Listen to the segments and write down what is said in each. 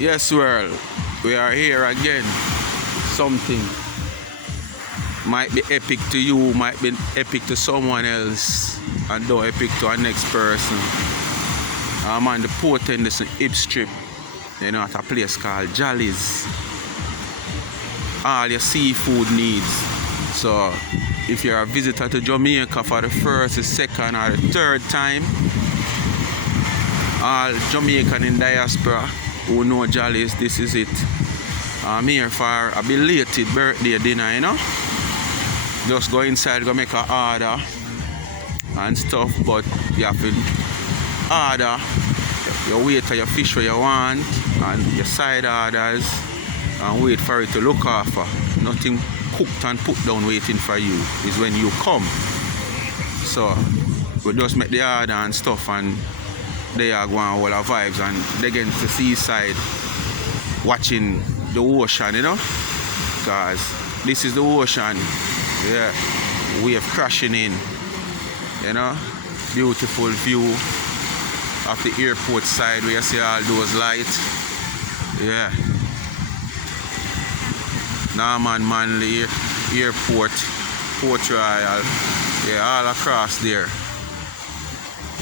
Yes, world, we are here again. Something might be epic to you, might be epic to someone else, and though epic to our next person. I'm on the port in this hip strip, you know, at a place called Jolly's. All your seafood needs. So, if you're a visitor to Jamaica for the first, the second, or the third time, all Jamaican in diaspora who know Jolly's, this is it. I'm here for a belated birthday dinner, you know. Just go inside, go make an order and stuff, but you have to order. You wait till you fish what you want and your side orders and wait for it to look after. Nothing cooked and put down waiting for you is when you come. So we just make the order and stuff, and they are going all our vibes, and they get to the seaside watching the ocean, you know, because this is the ocean. Yeah, wave crashing in, you know, beautiful view of the airport side where you see all those lights. Yeah, Norman Manley Airport, Port Royal, yeah, all across there.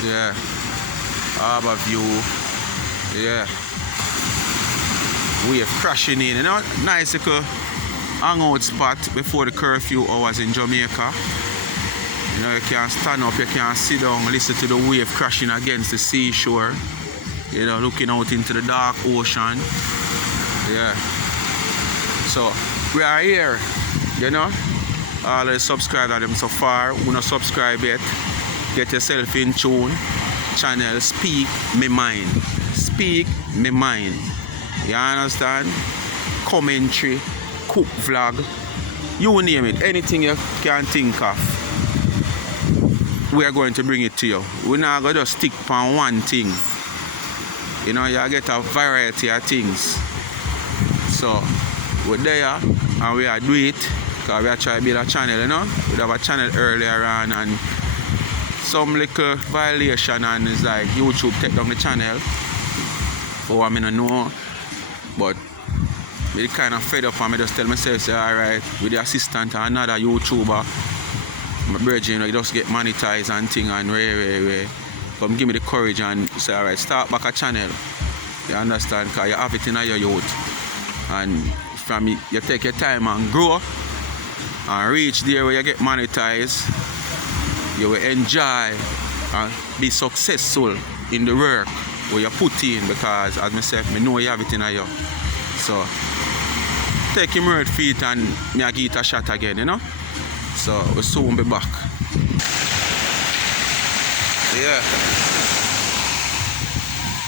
Yeah, Harbour View, yeah, wave crashing in, you know, nice little hangout spot before the curfew hours in Jamaica. You know, you can stand up, you can sit down, listen to the wave crashing against the seashore. You know, looking out into the dark ocean. Yeah. So, we are here, you know. All the subscribers of them so far, who not subscribe yet, get yourself in tune. Channel Speak Me Mind. Speak Me Mind. You understand? Commentary, cook vlog, you name it, anything you can think of, we are going to bring it to you. We're not going to just stick on one thing. You know, you get a variety of things. So, we're there and we are doing it because we are trying to build a channel, you know. We have a channel earlier on and some little violation, and it's like YouTube take down the channel. For what I don't know. But I kind of fed up and I just tell myself, say, alright, with the assistant of another YouTuber, my brother, you know, you just get monetized and thing and way. Come give me the courage and say, alright, start back a channel. You understand? Because you have it in your youth. And from it, you take your time and grow and reach there where you get monetized. You will enjoy and be successful in the work where you put in, because as myself, I know you have it in you. So take him word feet and me give it a shot again, you know. So we'll soon be back. Yeah.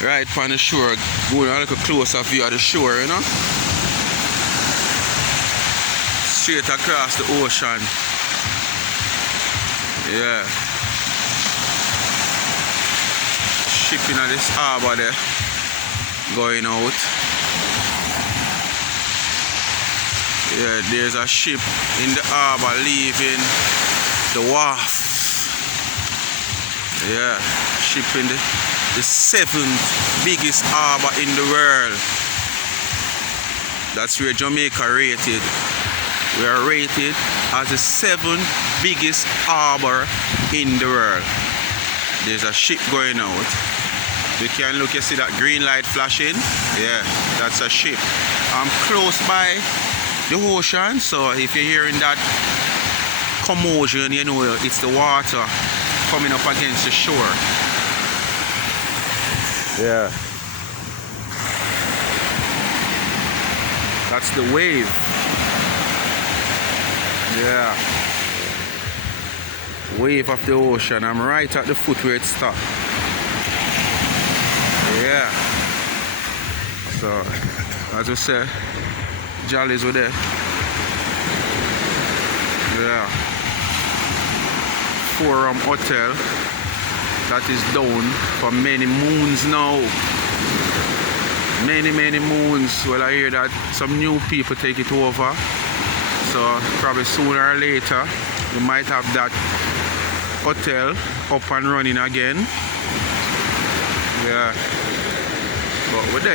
Right on the shore, going a little closer view of the shore, you know. Straight across the ocean. Yeah. Shipping at this harbor there, going out. Yeah, there's a ship in the harbor leaving the wharf. Yeah, ship in the 7th biggest harbor in the world. That's where Jamaica rated. We are rated as the 7th biggest harbor in the world. There's a ship going out. You can look, you see that green light flashing? Yeah, that's a ship. I'm close by the ocean, so if you're hearing that commotion, you know it's the water coming up against the shore. Yeah. That's the wave. Yeah. Wave of the ocean. I'm right at the foot where it stopped. Yeah. So, as we say, Jolly's were there. Yeah. Forum Hotel. That is down for many moons now. Many moons. Well, I hear that some new people take it over. So, probably sooner or later, we might have that hotel up and running again. Yeah. But we're there.